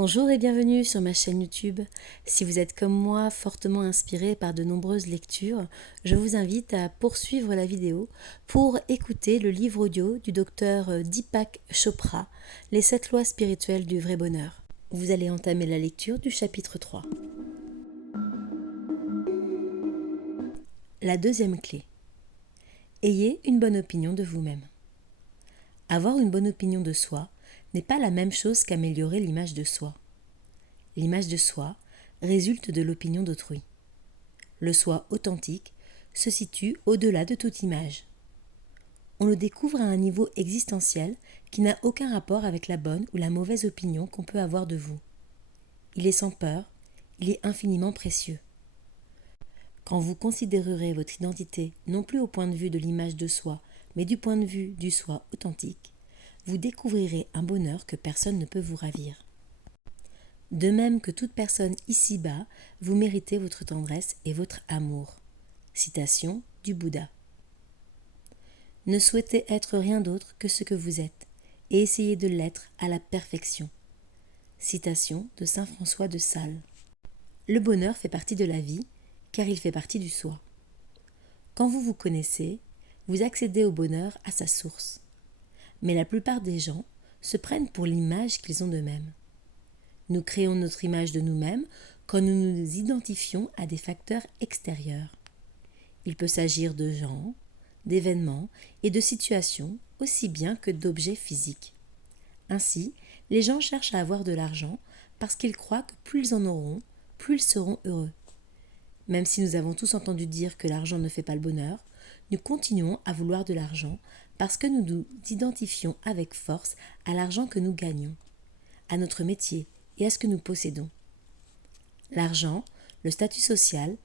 Bonjour et bienvenue sur ma chaîne YouTube. Si vous êtes comme moi fortement inspiré par de nombreuses lectures, je vous invite à poursuivre la vidéo pour écouter le livre audio du docteur Deepak Chopra, Les 7 lois spirituelles du vrai bonheur. Vous allez entamer la lecture du chapitre 3. La deuxième clé. Ayez une bonne opinion de vous-même. Avoir une bonne opinion de soi n'est pas la même chose qu'améliorer l'image de soi. L'image de soi résulte de l'opinion d'autrui. Le soi authentique se situe au-delà de toute image. On le découvre à un niveau existentiel qui n'a aucun rapport avec la bonne ou la mauvaise opinion qu'on peut avoir de vous. Il est sans peur, il est infiniment précieux. Quand vous considérerez votre identité non plus au point de vue de l'image de soi, mais du point de vue du soi authentique, vous découvrirez un bonheur que personne ne peut vous ravir. De même que toute personne ici-bas, vous méritez votre tendresse et votre amour. Citation du Bouddha. Ne souhaitez être rien d'autre que ce que vous êtes, et essayez de l'être à la perfection. Citation de saint François de Sales. Le bonheur fait partie de la vie, car il fait partie du soi. Quand vous vous connaissez, vous accédez au bonheur à sa source. Mais la plupart des gens se prennent pour l'image qu'ils ont d'eux-mêmes. Nous créons notre image de nous-mêmes quand nous nous identifions à des facteurs extérieurs. Il peut s'agir de gens, d'événements et de situations aussi bien que d'objets physiques. Ainsi, les gens cherchent à avoir de l'argent parce qu'ils croient que plus ils en auront, plus ils seront heureux. Même si nous avons tous entendu dire que l'argent ne fait pas le bonheur, nous continuons à vouloir de l'argent parce que nous nous identifions avec force à l'argent que nous gagnons, à notre métier et à ce que nous possédons. L'argent, le statut social,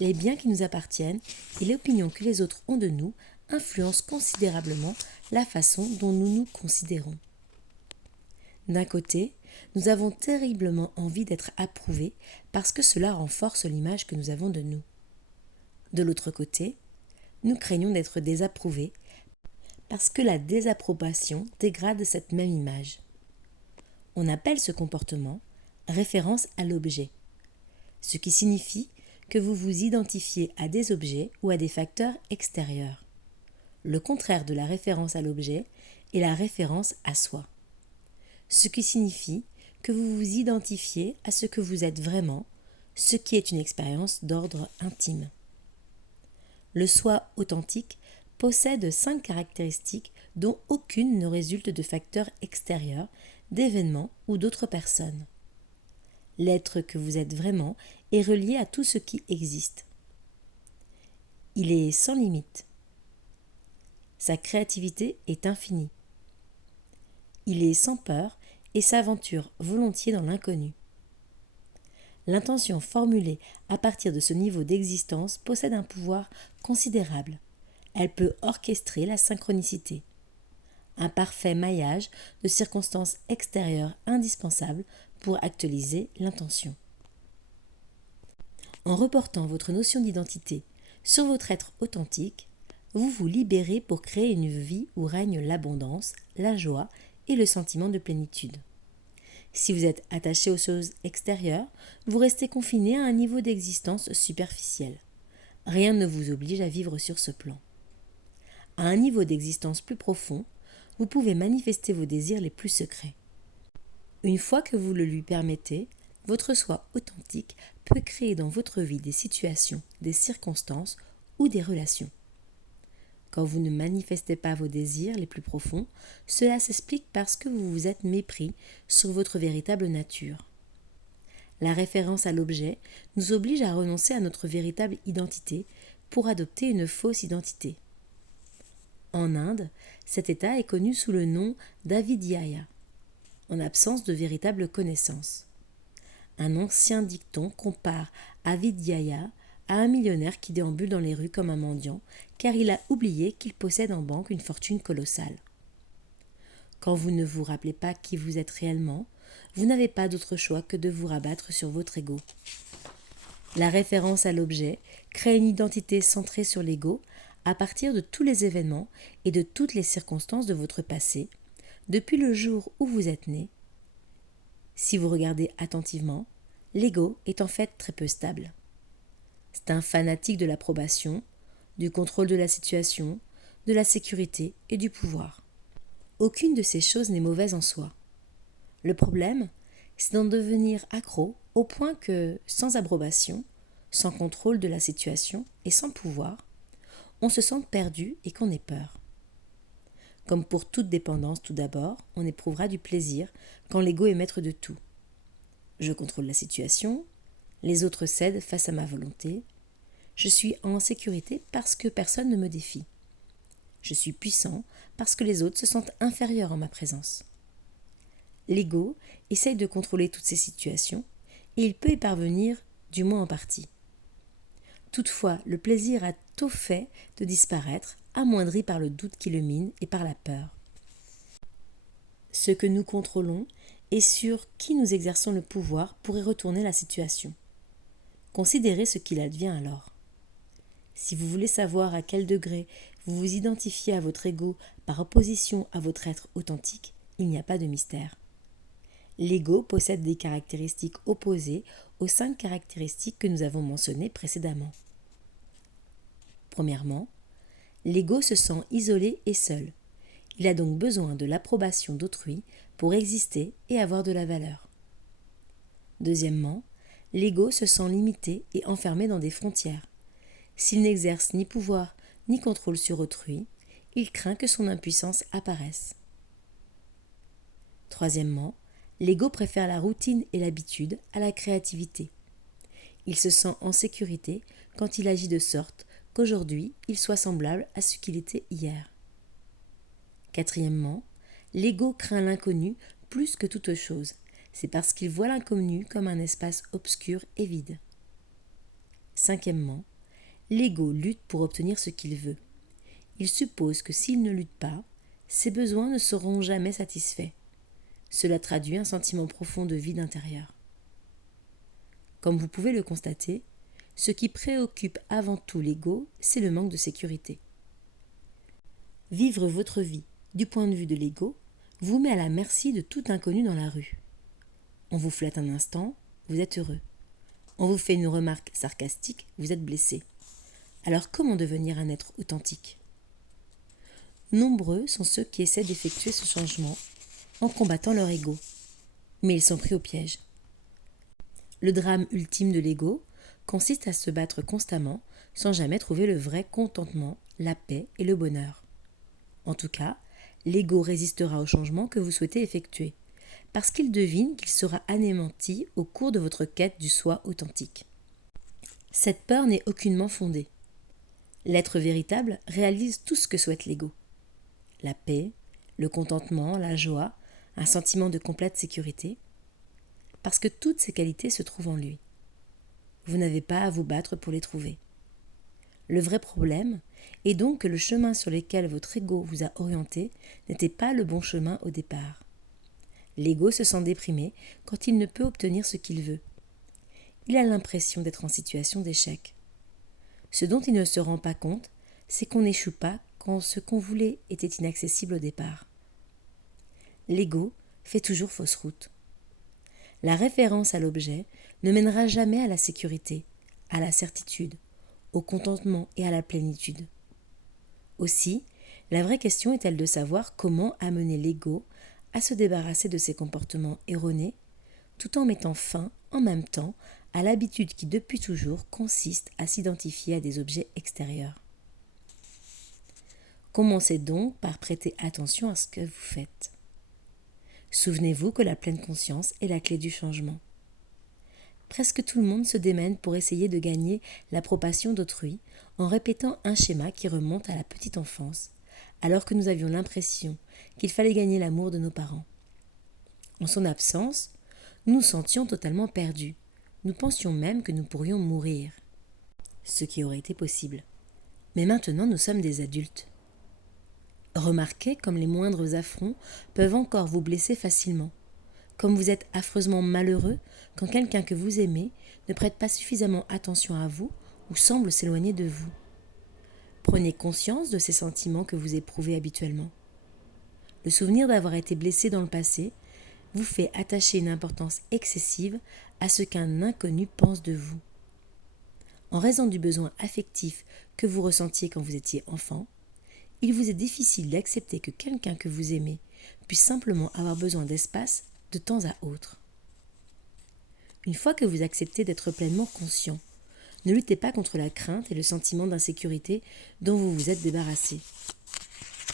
les biens qui nous appartiennent et l'opinion que les autres ont de nous influencent considérablement la façon dont nous nous considérons. D'un côté, nous avons terriblement envie d'être approuvés parce que cela renforce l'image que nous avons de nous. De l'autre côté, nous craignons d'être désapprouvés parce que la désapprobation dégrade cette même image. On appelle ce comportement référence à l'objet, ce qui signifie que vous vous identifiez à des objets ou à des facteurs extérieurs. Le contraire de la référence à l'objet est la référence à soi, ce qui signifie que vous vous identifiez à ce que vous êtes vraiment, ce qui est une expérience d'ordre intime. Le soi authentique possède 5 caractéristiques dont aucune ne résulte de facteurs extérieurs, d'événements ou d'autres personnes. L'être que vous êtes vraiment est relié à tout ce qui existe. Il est sans limite. Sa créativité est infinie. Il est sans peur et s'aventure volontiers dans l'inconnu. L'intention formulée à partir de ce niveau d'existence possède un pouvoir considérable. Elle peut orchestrer la synchronicité. Un parfait maillage de circonstances extérieures indispensables pour actualiser l'intention. En reportant votre notion d'identité sur votre être authentique, vous vous libérez pour créer une vie où règne l'abondance, la joie et le sentiment de plénitude. Si vous êtes attaché aux choses extérieures, vous restez confiné à un niveau d'existence superficiel. Rien ne vous oblige à vivre sur ce plan. À un niveau d'existence plus profond, vous pouvez manifester vos désirs les plus secrets. Une fois que vous le lui permettez, votre soi authentique peut créer dans votre vie des situations, des circonstances ou des relations. Quand vous ne manifestez pas vos désirs les plus profonds, cela s'explique parce que vous vous êtes mépris sur votre véritable nature. La référence à l'objet nous oblige à renoncer à notre véritable identité pour adopter une fausse identité. En Inde, cet état est connu sous le nom d'avidhyaya, en absence de véritable connaissance. Un ancien dicton compare Avidhyaya à un millionnaire qui déambule dans les rues comme un mendiant, car il a oublié qu'il possède en banque une fortune colossale. Quand vous ne vous rappelez pas qui vous êtes réellement, vous n'avez pas d'autre choix que de vous rabattre sur votre ego. La référence à l'objet crée une identité centrée sur l'ego à partir de tous les événements et de toutes les circonstances de votre passé, depuis le jour où vous êtes né, Si vous regardez attentivement, l'ego est en fait très peu stable. C'est un fanatique de l'approbation, du contrôle de la situation, de la sécurité et du pouvoir. Aucune de ces choses n'est mauvaise en soi. Le problème, c'est d'en devenir accro au point que, sans approbation, sans contrôle de la situation et sans pouvoir, on se sente perdu et qu'on ait peur. Comme pour toute dépendance, tout d'abord, on éprouvera du plaisir quand l'ego est maître de tout. Je contrôle la situation, les autres cèdent face à ma volonté, je suis en sécurité parce que personne ne me défie. Je suis puissant parce que les autres se sentent inférieurs en ma présence. L'ego essaye de contrôler toutes ces situations et il peut y parvenir, du moins en partie. Toutefois, le plaisir a tôt fait de disparaître, amoindri par le doute qui le mine et par la peur. Ce que nous contrôlons et sur qui nous exerçons le pouvoir pourrait retourner la situation. Considérez ce qu'il advient alors. Si vous voulez savoir à quel degré vous vous identifiez à votre ego par opposition à votre être authentique, il n'y a pas de mystère. L'ego possède des caractéristiques opposées aux 5 caractéristiques que nous avons mentionnées précédemment. Premièrement, l'ego se sent isolé et seul. Il a donc besoin de l'approbation d'autrui pour exister et avoir de la valeur. Deuxièmement, l'ego se sent limité et enfermé dans des frontières. S'il n'exerce ni pouvoir ni contrôle sur autrui, il craint que son impuissance apparaisse. Troisièmement, l'ego préfère la routine et l'habitude à la créativité. Il se sent en sécurité quand il agit de sorte qu'aujourd'hui il soit semblable à ce qu'il était hier. Quatrièmement, l'ego craint l'inconnu plus que toute chose. C'est parce qu'il voit l'inconnu comme un espace obscur et vide. Cinquièmement, l'ego lutte pour obtenir ce qu'il veut. Il suppose que s'il ne lutte pas, ses besoins ne seront jamais satisfaits. Cela traduit un sentiment profond de vide intérieur. Comme vous pouvez le constater, ce qui préoccupe avant tout l'ego, c'est le manque de sécurité. Vivre votre vie du point de vue de l'ego vous met à la merci de tout inconnu dans la rue. On vous flatte un instant, vous êtes heureux. On vous fait une remarque sarcastique, vous êtes blessé. Alors comment devenir un être authentique ? Nombreux sont ceux qui essaient d'effectuer ce changement en combattant leur ego, mais ils sont pris au piège. Le drame ultime de l'ego consiste à se battre constamment sans jamais trouver le vrai contentement, la paix et le bonheur. En tout cas, l'ego résistera au changement que vous souhaitez effectuer, parce qu'il devine qu'il sera anéanti au cours de votre quête du soi authentique. Cette peur n'est aucunement fondée. L'être véritable réalise tout ce que souhaite l'ego. La paix, le contentement, la joie, un sentiment de complète sécurité, parce que toutes ces qualités se trouvent en lui. Vous n'avez pas à vous battre pour les trouver. Le vrai problème est donc que le chemin sur lequel votre ego vous a orienté n'était pas le bon chemin au départ. L'ego se sent déprimé quand il ne peut obtenir ce qu'il veut. Il a l'impression d'être en situation d'échec. Ce dont il ne se rend pas compte, c'est qu'on n'échoue pas quand ce qu'on voulait était inaccessible au départ. L'ego fait toujours fausse route. La référence à l'objet ne mènera jamais à la sécurité, à la certitude, au contentement et à la plénitude. Aussi, la vraie question est-elle de savoir comment amener l'ego à se débarrasser de ses comportements erronés, tout en mettant fin, en même temps, à l'habitude qui depuis toujours consiste à s'identifier à des objets extérieurs. Commencez donc par prêter attention à ce que vous faites. Souvenez-vous que la pleine conscience est la clé du changement. Presque tout le monde se démène pour essayer de gagner l'approbation d'autrui en répétant un schéma qui remonte à la petite enfance, alors que nous avions l'impression qu'il fallait gagner l'amour de nos parents. En son absence, nous nous sentions totalement perdus. Nous pensions même que nous pourrions mourir, ce qui aurait été possible. Mais maintenant, nous sommes des adultes. Remarquez comme les moindres affronts peuvent encore vous blesser facilement, comme vous êtes affreusement malheureux quand quelqu'un que vous aimez ne prête pas suffisamment attention à vous ou semble s'éloigner de vous. Prenez conscience de ces sentiments que vous éprouvez habituellement. Le souvenir d'avoir été blessé dans le passé vous fait attacher une importance excessive à ce qu'un inconnu pense de vous. En raison du besoin affectif que vous ressentiez quand vous étiez enfant, il vous est difficile d'accepter que quelqu'un que vous aimez puisse simplement avoir besoin d'espace de temps à autre. Une fois que vous acceptez d'être pleinement conscient, ne luttez pas contre la crainte et le sentiment d'insécurité dont vous vous êtes débarrassé.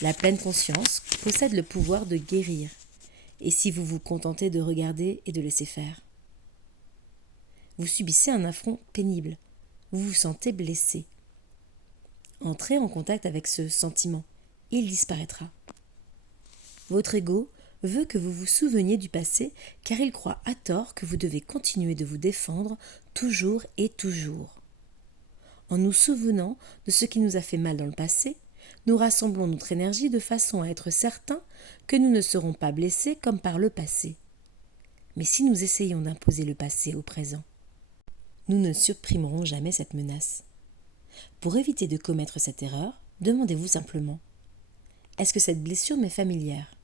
La pleine conscience possède le pouvoir de guérir, et si vous vous contentez de regarder et de laisser faire. Vous subissez un affront pénible, vous vous sentez blessé. Entrez en contact avec ce sentiment, et il disparaîtra. Votre ego veut que vous vous souveniez du passé car il croit à tort que vous devez continuer de vous défendre toujours et toujours. En nous souvenant de ce qui nous a fait mal dans le passé, nous rassemblons notre énergie de façon à être certains que nous ne serons pas blessés comme par le passé. Mais si nous essayons d'imposer le passé au présent, nous ne supprimerons jamais cette menace. Pour éviter de commettre cette erreur, demandez-vous simplement : est-ce que cette blessure m'est familière ?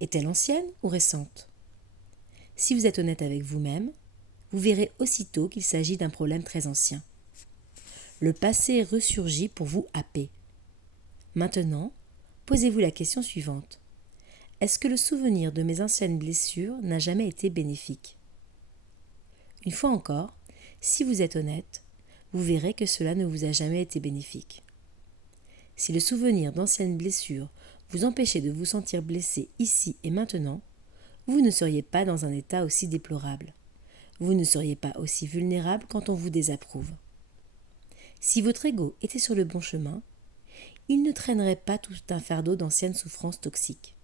Est-elle ancienne ou récente ? Si vous êtes honnête avec vous-même, vous verrez aussitôt qu'il s'agit d'un problème très ancien. Le passé ressurgit pour vous happer. Maintenant, posez-vous la question suivante. Est-ce que le souvenir de mes anciennes blessures n'a jamais été bénéfique ? Une fois encore, si vous êtes honnête, vous verrez que cela ne vous a jamais été bénéfique. Si le souvenir d'anciennes blessures vous empêchait de vous sentir blessé ici et maintenant, vous ne seriez pas dans un état aussi déplorable. Vous ne seriez pas aussi vulnérable quand on vous désapprouve. Si votre ego était sur le bon chemin, il ne traînerait pas tout un fardeau d'anciennes souffrances toxiques.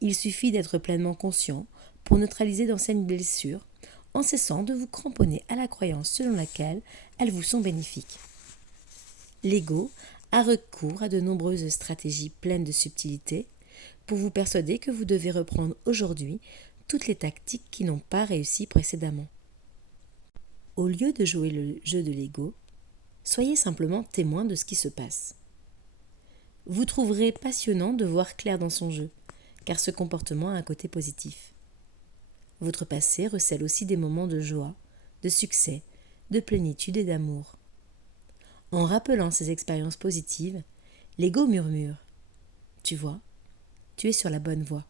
Il suffit d'être pleinement conscient pour neutraliser d'anciennes blessures en cessant de vous cramponner à la croyance selon laquelle elles vous sont bénéfiques. L'ego a recours à de nombreuses stratégies pleines de subtilité pour vous persuader que vous devez reprendre aujourd'hui toutes les tactiques qui n'ont pas réussi précédemment. Au lieu de jouer le jeu de l'ego, soyez simplement témoin de ce qui se passe. Vous trouverez passionnant de voir clair dans son jeu, car ce comportement a un côté positif. Votre passé recèle aussi des moments de joie, de succès, de plénitude et d'amour. En rappelant ces expériences positives, l'ego murmure : tu vois, tu es sur la bonne voie.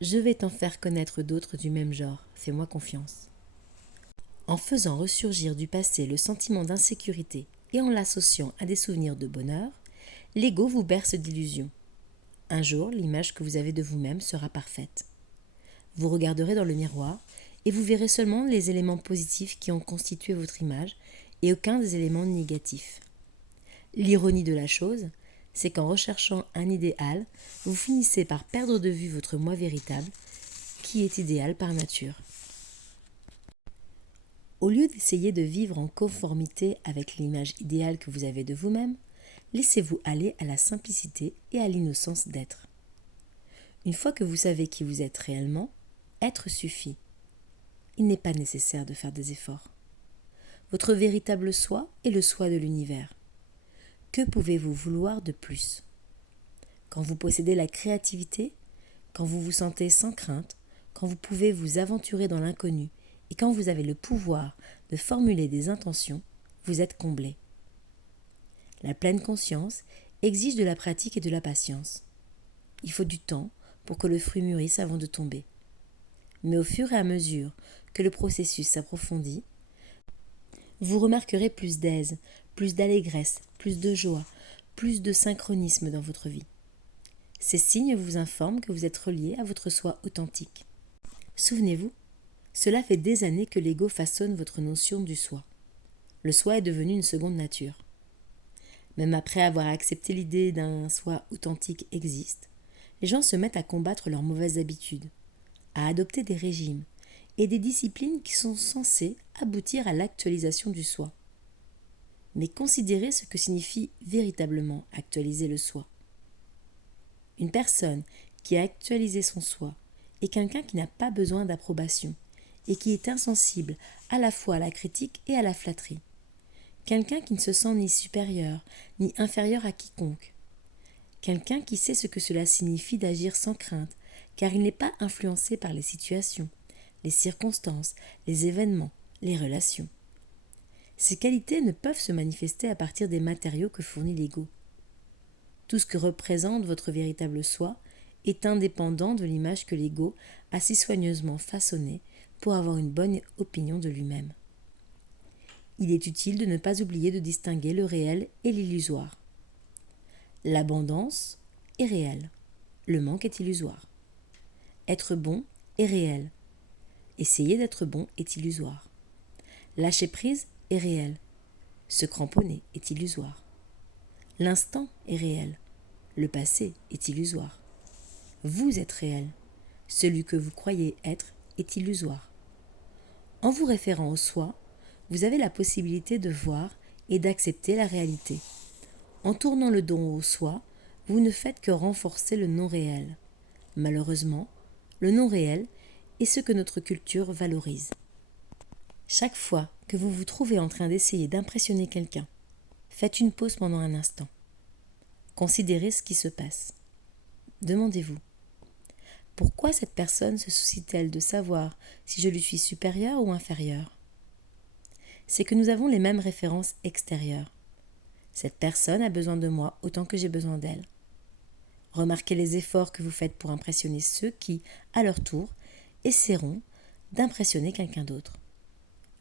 Je vais t'en faire connaître d'autres du même genre, fais-moi confiance. En faisant ressurgir du passé le sentiment d'insécurité et en l'associant à des souvenirs de bonheur, l'ego vous berce d'illusions. Un jour, l'image que vous avez de vous-même sera parfaite. Vous regarderez dans le miroir et vous verrez seulement les éléments positifs qui ont constitué votre image et aucun des éléments négatifs. L'ironie de la chose, c'est qu'en recherchant un idéal, vous finissez par perdre de vue votre moi véritable, qui est idéal par nature. Au lieu d'essayer de vivre en conformité avec l'image idéale que vous avez de vous-même, laissez-vous aller à la simplicité et à l'innocence d'être. Une fois que vous savez qui vous êtes réellement, être suffit. Il n'est pas nécessaire de faire des efforts. Votre véritable soi est le soi de l'univers. Que pouvez-vous vouloir de plus ? Quand vous possédez la créativité, quand vous vous sentez sans crainte, quand vous pouvez vous aventurer dans l'inconnu et quand vous avez le pouvoir de formuler des intentions, vous êtes comblé. La pleine conscience exige de la pratique et de la patience. Il faut du temps pour que le fruit mûrisse avant de tomber. Mais au fur et à mesure que le processus s'approfondit, vous remarquerez plus d'aise, plus d'allégresse, plus de joie, plus de synchronisme dans votre vie. Ces signes vous informent que vous êtes relié à votre soi authentique. Souvenez-vous, cela fait des années que l'ego façonne votre notion du soi. Le soi est devenu une seconde nature. Même après avoir accepté l'idée d'un soi authentique existe, les gens se mettent à combattre leurs mauvaises habitudes, à adopter des régimes et des disciplines qui sont censées aboutir à l'actualisation du soi. Mais considérez ce que signifie véritablement actualiser le soi. Une personne qui a actualisé son soi est quelqu'un qui n'a pas besoin d'approbation et qui est insensible à la fois à la critique et à la flatterie. Quelqu'un qui ne se sent ni supérieur ni inférieur à quiconque. Quelqu'un qui sait ce que cela signifie d'agir sans crainte, car il n'est pas influencé par les situations, les circonstances, les événements, les relations. Ces qualités ne peuvent se manifester à partir des matériaux que fournit l'ego. Tout ce que représente votre véritable soi est indépendant de l'image que l'ego a si soigneusement façonnée pour avoir une bonne opinion de lui-même. Il est utile de ne pas oublier de distinguer le réel et l'illusoire. L'abondance est réelle, le manque est illusoire. Être bon est réel, essayer d'être bon est illusoire. Lâcher prise est réel, se cramponner est illusoire. L'instant est réel, le passé est illusoire. Vous êtes réel, celui que vous croyez être est illusoire. En vous référant au soi, vous avez la possibilité de voir et d'accepter la réalité. En tournant le dos au soi, vous ne faites que renforcer le non-réel. Malheureusement, le non-réel est ce que notre culture valorise. Chaque fois que vous vous trouvez en train d'essayer d'impressionner quelqu'un, faites une pause pendant un instant. Considérez ce qui se passe. Demandez-vous, pourquoi cette personne se soucie-t-elle de savoir si je lui suis supérieur ou inférieur ? C'est que nous avons les mêmes références extérieures. Cette personne a besoin de moi autant que j'ai besoin d'elle. Remarquez les efforts que vous faites pour impressionner ceux qui, à leur tour, essaieront d'impressionner quelqu'un d'autre.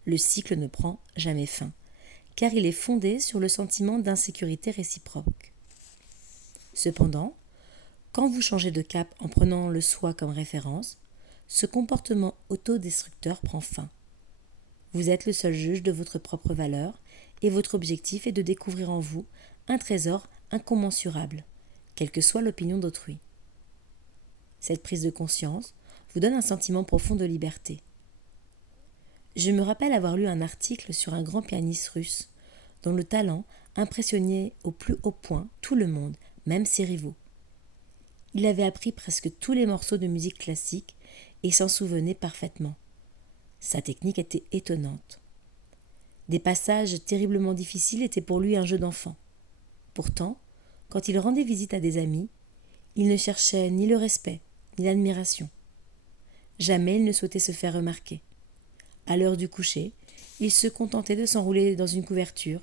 Le cycle ne prend jamais fin, car il est fondé sur le sentiment d'insécurité réciproque. Cependant, quand vous changez de cap en prenant le soi comme référence, ce comportement autodestructeur prend fin. Vous êtes le seul juge de votre propre valeur et votre objectif est de découvrir en vous un trésor incommensurable, quelle que soit l'opinion d'autrui. Cette prise de conscience vous donne un sentiment profond de liberté. Je me rappelle avoir lu un article sur un grand pianiste russe dont le talent impressionnait au plus haut point tout le monde, même ses rivaux. Il avait appris presque tous les morceaux de musique classique et s'en souvenait parfaitement. Sa technique était étonnante. Des passages terriblement difficiles étaient pour lui un jeu d'enfant. Pourtant, quand il rendait visite à des amis, il ne cherchait ni le respect, ni l'admiration. Jamais il ne souhaitait se faire remarquer. À l'heure du coucher, il se contentait de s'enrouler dans une couverture,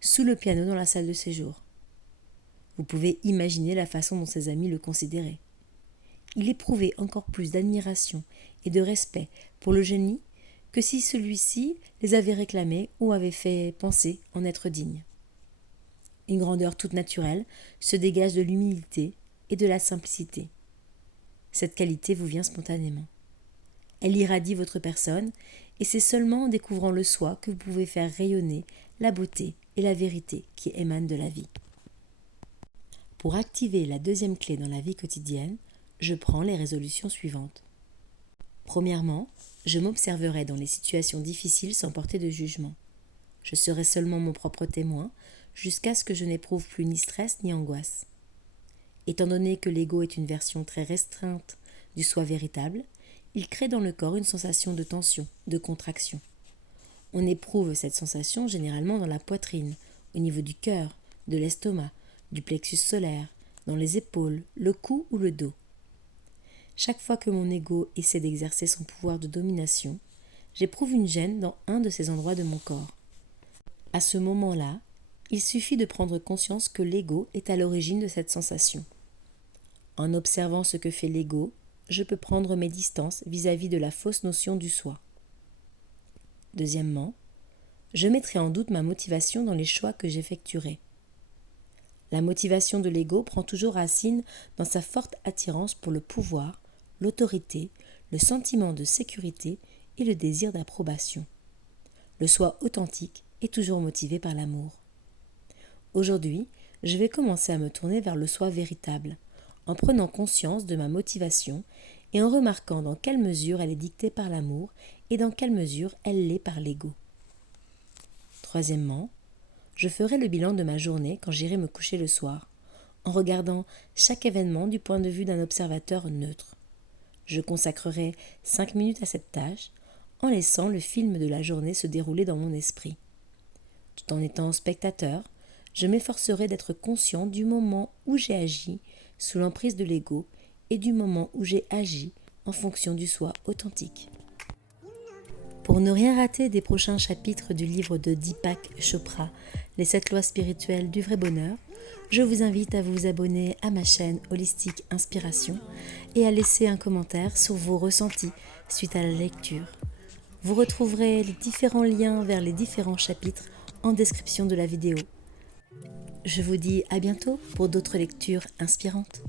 sous le piano dans la salle de séjour. Vous pouvez imaginer la façon dont ses amis le considéraient. Il éprouvait encore plus d'admiration et de respect pour le génie que si celui-ci les avait réclamés ou avait fait penser en être digne. Une grandeur toute naturelle se dégage de l'humilité et de la simplicité. Cette qualité vous vient spontanément. Elle irradie votre personne et c'est seulement en découvrant le soi que vous pouvez faire rayonner la beauté et la vérité qui émanent de la vie. Pour activer la deuxième clé dans la vie quotidienne, je prends les résolutions suivantes. Premièrement, je m'observerai dans les situations difficiles sans porter de jugement. Je serai seulement mon propre témoin jusqu'à ce que je n'éprouve plus ni stress ni angoisse. Étant donné que l'ego est une version très restreinte du soi véritable, il crée dans le corps une sensation de tension, de contraction. On éprouve cette sensation généralement dans la poitrine, au niveau du cœur, de l'estomac, du plexus solaire, dans les épaules, le cou ou le dos. Chaque fois que mon ego essaie d'exercer son pouvoir de domination, j'éprouve une gêne dans un de ces endroits de mon corps. À ce moment-là, il suffit de prendre conscience que l'ego est à l'origine de cette sensation. En observant ce que fait l'ego, je peux prendre mes distances vis-à-vis de la fausse notion du soi. Deuxièmement, je mettrai en doute ma motivation dans les choix que j'effectuerai. La motivation de l'ego prend toujours racine dans sa forte attirance pour le pouvoir, l'autorité, le sentiment de sécurité et le désir d'approbation. Le soi authentique est toujours motivé par l'amour. Aujourd'hui, je vais commencer à me tourner vers le soi véritable, en prenant conscience de ma motivation et en remarquant dans quelle mesure elle est dictée par l'amour et dans quelle mesure elle l'est par l'ego. Troisièmement, je ferai le bilan de ma journée quand j'irai me coucher le soir, en regardant chaque événement du point de vue d'un observateur neutre. Je consacrerai 5 minutes à cette tâche, en laissant le film de la journée se dérouler dans mon esprit. Tout en étant spectateur, je m'efforcerai d'être conscient du moment où j'ai agi sous l'emprise de l'ego et du moment où j'ai agi en fonction du soi authentique. Pour ne rien rater des prochains chapitres du livre de Deepak Chopra, Les 7 lois spirituelles du vrai bonheur, je vous invite à vous abonner à ma chaîne Holistique Inspiration et à laisser un commentaire sur vos ressentis suite à la lecture. Vous retrouverez les différents liens vers les différents chapitres en description de la vidéo. Je vous dis à bientôt pour d'autres lectures inspirantes.